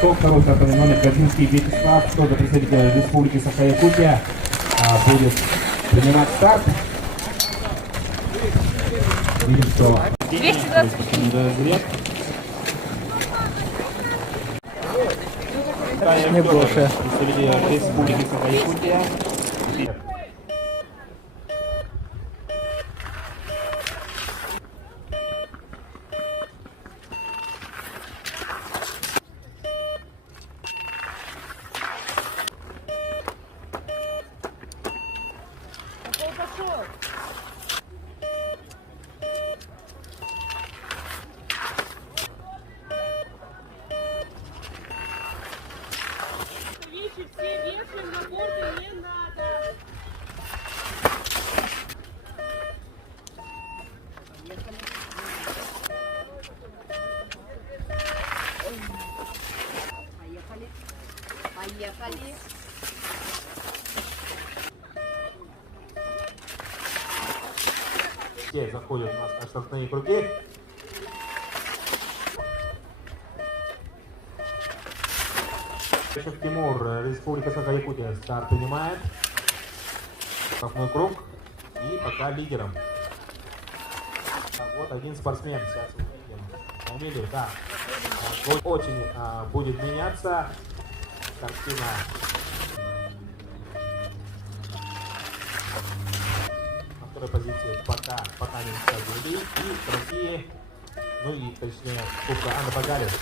Восток, второй стартовый номер Газинский Вячеслав, тоже представитель Республики Саха-Якутия, будет принимать старт. Видим, что 220. Не больше. Представитель Республики Саха-Якутия. Все вешаем на борты, не надо. Поехали. Поехали. Здесь заходят у нас на штрафные круги. Тимур, Республика Саха-Якутия, старт принимает. Штрафной круг. И пока лидером. Вот один спортсмен. Сейчас увидим. Фамилию, да. Очень будет меняться картина. На второй позиции пока не входили. И в России, ну и точнее, Кубка Анна Багалев.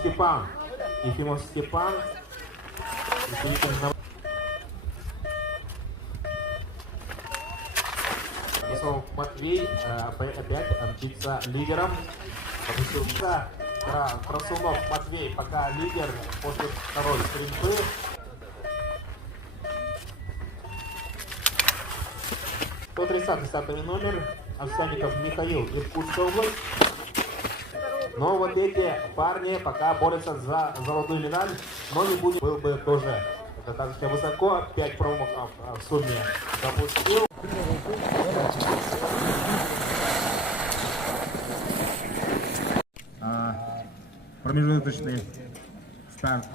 Степан, Ефимов Степан, Матвей опять мчится лидером. Просунов Матвей пока лидер после второй стрельбы. Тот 30-й номер, Овсянников Михаил, Иркутская область. Но вот эти парни пока борются за золотую медаль, но не будет, был бы тоже достаточно высоко, 5 промахов в сумме допустил. Промежуточный старт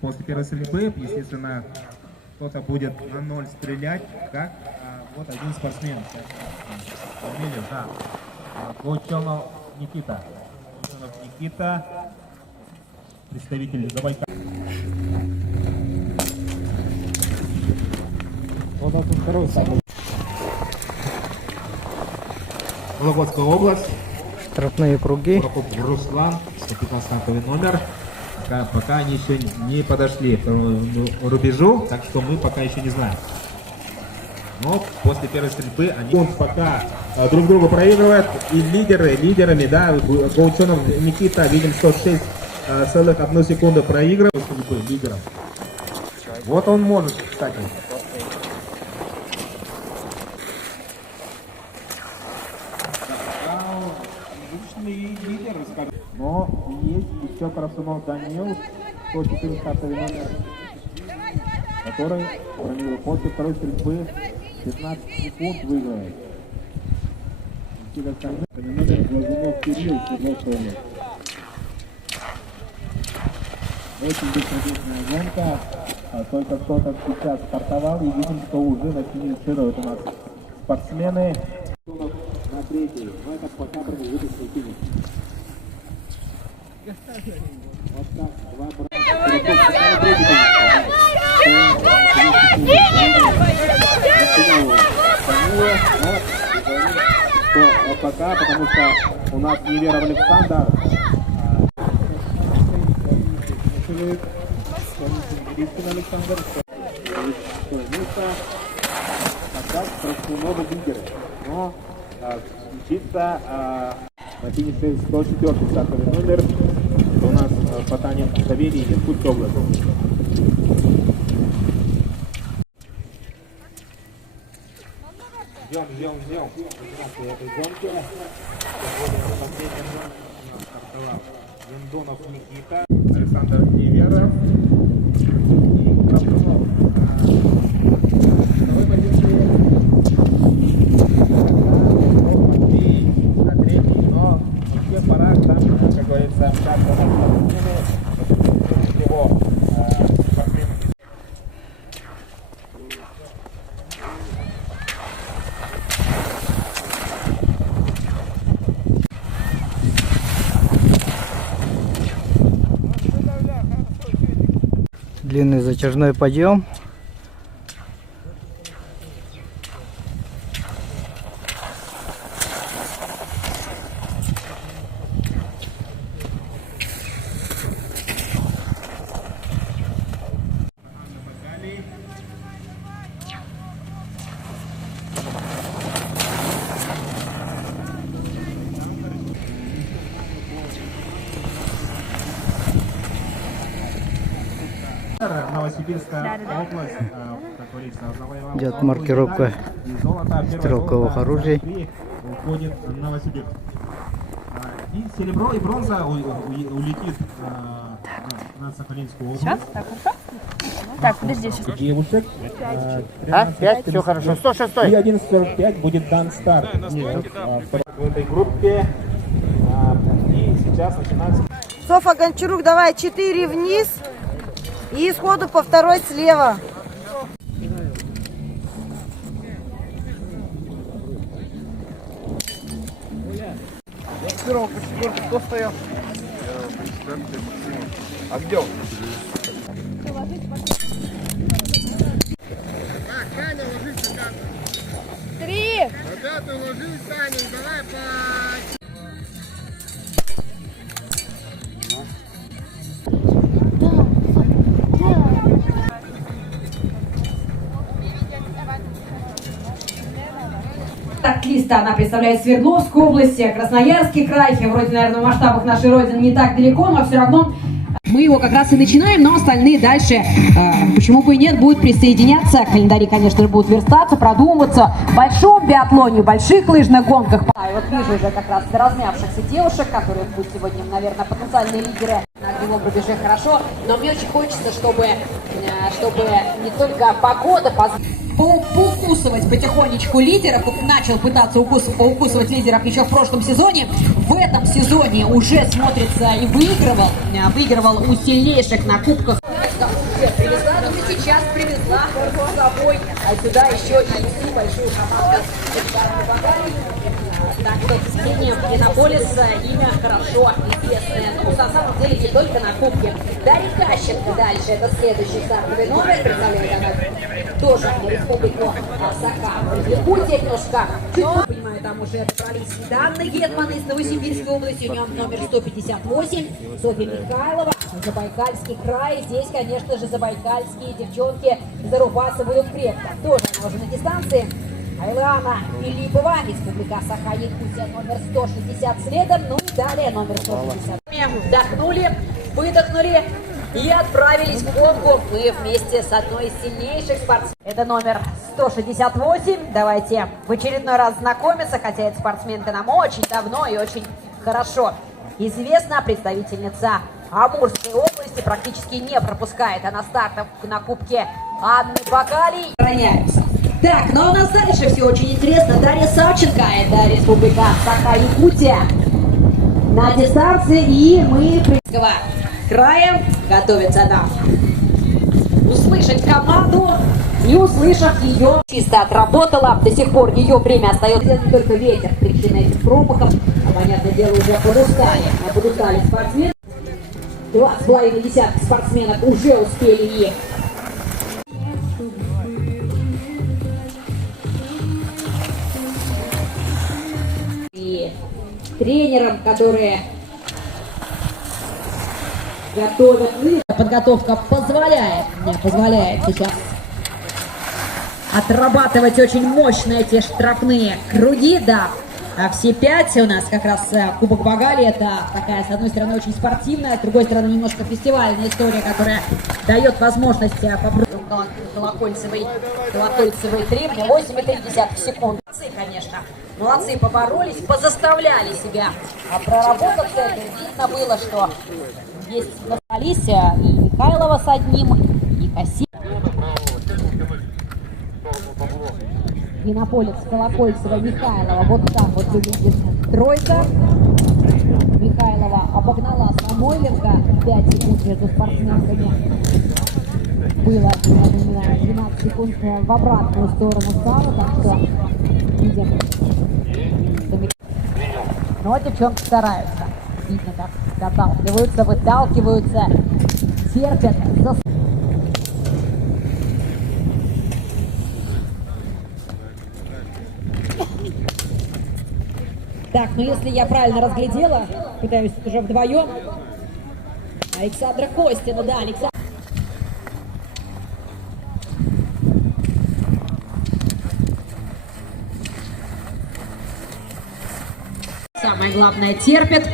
после первой стрельбы, естественно, кто-то будет на 0 стрелять, как вот один спортсмен. Фамилия, да. Коучонов Никита. Коучонов Никита, представитель Забайкалья. Вот это второй самый. Вологодская область. Штрафные круги. Руслан, 15 номер. Пока они еще не подошли к рубежу, так что мы пока еще не знаем. Но после первой стрельбы они пока друг другу проигрывают. И лидерами, да, Коучонов Никита, видим, 106,1 секунду проигрывает лидером. Вот он может, кстати. Но есть еще Красунов Данил, 114 номер, который после второй стрельбы 15 секунд выиграет. Номер Глазунов Кирилл, 14 номер. Очень быстродейственная гонка. Только кто-то сейчас стартовал и видим, что уже нафинишируют у нас спортсмены. На третий, но это пока промежуточный финиш. Вот так, два пока, потому что у нас Неверов Александр. Александр. Пока Краснунова лидеры. Но мчится на финише 104 номер. У нас Потанин Савелий, Иркутская область. Ждем этой гонки. Вендонов Никита, Александр Неверов и Краснунов. Второй позиции. И на третий Вообще пора там, как говорится, общаться с его спортсменом. Длинный затяжной подъем. Новосибирская область, как говорится, завоевала Идет золотую маркировка медаль, и золото, первое стрелковых золото оружий. Гран-при уходит в Новосибирск. И серебро и бронза улетит на Сахалинскую область. Сейчас? Так, хорошо? Так, подожди, сейчас. Девушек. 5, все хорошо. 106. И 11:45 будет дан старт. В этой группе. И сейчас начинается. Софа Гончарук, давай 4 вниз и сходу по второй слева. Кто стоял? А где он? Три. Листа, она представляет Свердловскую область, Красноярский край. Вроде, наверное, в масштабах нашей родины не так далеко, но все равно мы его как раз и начинаем, но остальные дальше, почему бы и нет, будут присоединяться. Календари, конечно же, будут верстаться, продумываться в большом биатлоне, в больших лыжных гонках. И вот вижу уже как раз размявшихся девушек, которые будут сегодня, наверное, потенциальные лидеры на огневом рубеже. Хорошо, но мне очень хочется, чтобы не только погода позволила поукусывать потихонечку лидеров, начал пытаться поукусывать лидеров еще в прошлом сезоне. В этом сезоне уже смотрится и выигрывал у сильнейших на кубках. Привезла, но сейчас привезла с собой, а сюда еще и большую команду. Так что Ксения Иннополис, имя хорошо известное. Ну, на самом деле, не только на кубке. Дарья Кащенко дальше, это следующий стартовый номер, представляет она тоже республику Саха. Якутия немножко, чуть понимаю, там уже отправились данные гетманы из Новосибирской области, у него номер 158, Софья Михайлова, Забайкальский край. Здесь, конечно же, забайкальские девчонки зарубаться будут крепко. Тоже она уже на дистанции. Айлана Филиппова, республика Саха-Якутия, номер 160 следом, ну и далее номер 160. Вдохнули, выдохнули и отправились в гонку. Мы вместе с одной из сильнейших спортсменов. Это номер 168. Давайте в очередной раз знакомиться, хотя эта спортсменка нам очень давно и очень хорошо известна. Представительница Амурской области, практически не пропускает она стартов на кубке Анны Бакалий. Роняются. Так, ну а у нас дальше все очень интересно. Дарья Савченко, это республика Саха-Якутия. На дистанции, и мы края готовится нам услышать команду, и услышав ее, чисто отработала. До сих пор ее время остается, только ветер причина этих промахов. А, понятное дело, уже подустали спортсмены. 2,5 десятка спортсменов уже успели ехать. И тренерам, которые готовят лыжи. Подготовка позволяет сейчас отрабатывать очень мощно эти штрафные круги, да. А все 5 у нас как раз Кубок Багали. Это такая, с одной стороны, очень спортивная, с другой стороны, немножко фестивальная история, которая дает возможность попробовать колокольцевый требования. 8,3 секунд. Молодцы, конечно. Молодцы, поборолись, позаставляли себя проработаться. Это видно было, что есть Алисия и Михайлова с одним, и Кассия. Иннополец, Колокольцева, Михайлова. Вот так вот выглядит тройка. обогнала Самойленко. 5 секунд между спортсменками. Было, я напоминаю, 12 секунд в обратную сторону стало, так что видим. Но девчонки стараются. Видно, как отталкиваются, выталкиваются, терпят. Так, ну если я правильно разглядела, пытаюсь уже вдвоем. Александра Костина, да, Александр. Самое главное, терпит.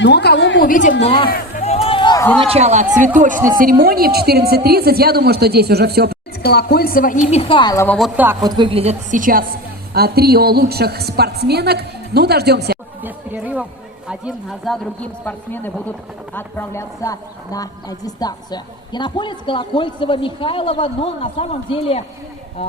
Но кого мы увидим для начала цветочной церемонии в 14:30. Я думаю, что здесь уже все. Колокольцева и Михайлова. Вот так вот выглядит сейчас трио лучших спортсменок. Ну, дождемся. Без перерывов один за другим спортсмены будут отправляться на дистанцию. Иннополец, Колокольцева, Михайлова, но на самом деле,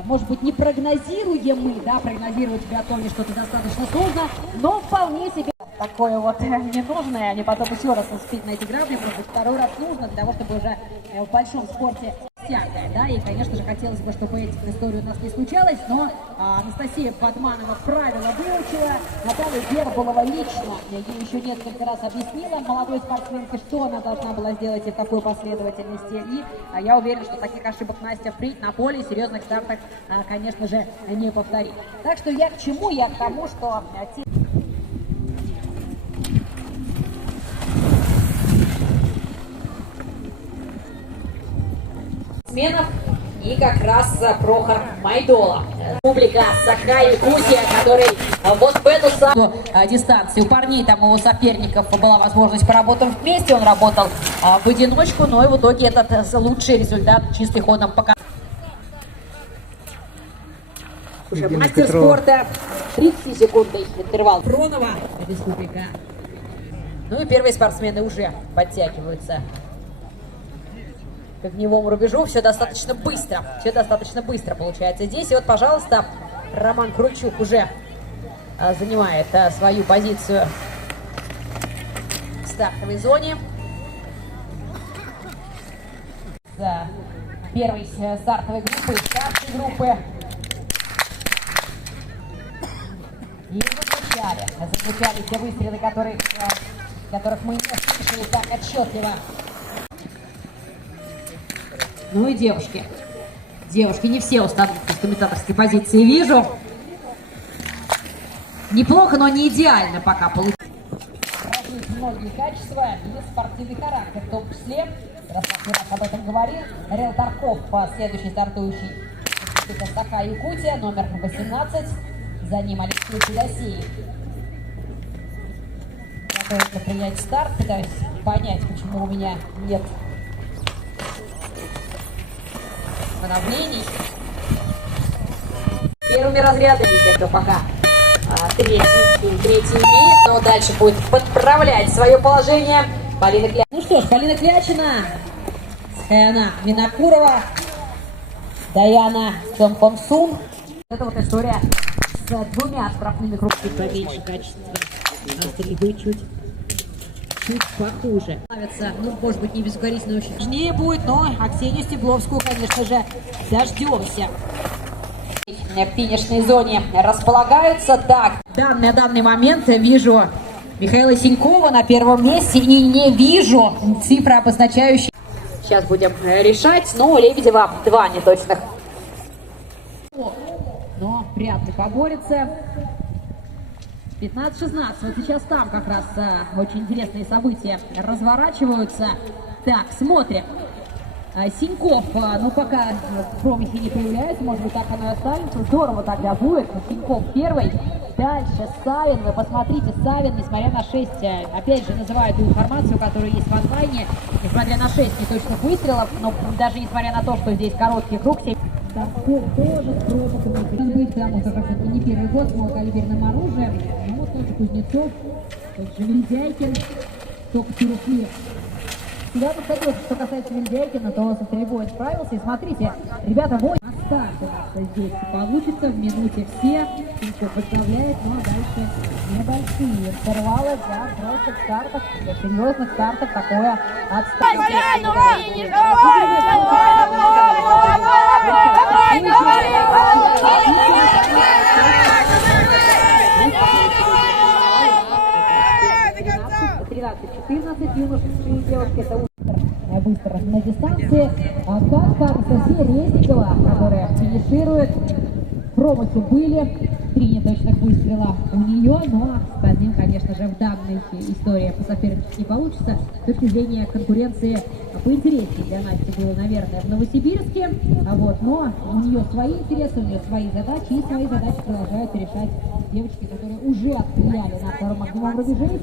может быть, не прогнозируемый, да, прогнозировать в биатлоне что-то достаточно сложно, но вполне себе такое вот ненужное, они потом еще раз успеть на эти грабли, может быть, второй раз нужно для того, чтобы уже в большом спорте всякое, да, и, конечно же, хотелось бы, чтобы этих историй у нас не случалось, но Анастасия Подманова правила выучила, Наталья Гербулова лично ей еще несколько раз объяснила молодой спортсменке, что она должна была сделать и в какой последовательности, и я уверена, что таких ошибок Настя впредь на поле серьезных стартах, конечно же, не повторит. Так что я к чему? Я к тому, что и как раз Прохор Майдола. Публика Саха Якутия, который вот в эту самую дистанцию. У парней, там у соперников была возможность поработать вместе, он работал в одиночку, но и в итоге этот лучший результат чистым ходом показал. Уже мастер спорта, 30-секундный интервал. Пронова, республика. Ну и первые спортсмены уже подтягиваются к огневому рубежу. Все достаточно быстро. Все достаточно быстро получается здесь. И вот, пожалуйста, Роман Кручук уже занимает свою позицию в стартовой зоне. За первой стартовой группы, старшей группы. И зазвучали те выстрелы, которых мы не слышали так отчетливо. Ну и девушки. Девушки, не все установки в комментаторской позиции вижу. Неплохо, но не идеально пока получилось. Многие качества и спортивный характер, в том числе, раз об этом говорил, Рел Тарков, следующий стартующий. Это Саха Якутия, номер 18. За ним Алексей Федосеев. Готовится принять старт. Пытаюсь понять, почему у меня нет поновлений. Первыми разрядами это пока третий имеет, но дальше будет подправлять свое положение Полина Клячина. Ну что ж, Полина Клячина, Схаяна Винокурова, Даяна Томпонсун. Это вот история с двумя штрафными кругами. Поменьше качества, стрельбы чуть похуже. Ну, может быть, не безукоризненно, очень сложнее будет, но Аксению Стебловскую, конечно же, дождемся. В финишной зоне располагаются. Так, на данный момент вижу Михаила Синькова на первом месте и не вижу цифры, обозначающие. Сейчас будем решать, но у Лебедева 2 неточных. Но вряд ли поборется. 15-16. Вот сейчас там как раз очень интересные события разворачиваются. Так, смотрим. Синьков, ну пока в промахе не появляется, может быть, так оно и останется. Здорово тогда будет. Синьков первый. Дальше Савин. Вы посмотрите, Савин, несмотря на 6, опять же, называю ту информацию, которая есть в онлайне, несмотря на 6 неточных выстрелов, но даже несмотря на то, что здесь короткий круг, тоже промах быть, потому что как это не первый год с малокалиберным оружием. Но вот тоже Кузнецов, тот же Вильдяйкин, только Перухлев. Я бы сказала, что касается Вильдяйкина, то со стрельбой справился. И смотрите, ребята, старт у нас здесь получится в минуте все. Еще подставляет, но дальше небольшие интервалы для взрослых стартов, для серьезных стартов такое отстать. 13-14 юношеские девушки, это быстро на дистанции. А как Анастасия Резникова, которая финиширует, промахи были, 3 неточных выстрела у нее, но с одним, конечно же, в данной истории посоперничать не получится. С точки зрения конкуренции поинтереснее для Насти было, наверное, в Новосибирске, но у нее свои интересы, у нее свои задачи, и свои задачи продолжают решать девочки, которые уже отстреляли на втором огневом рубеже.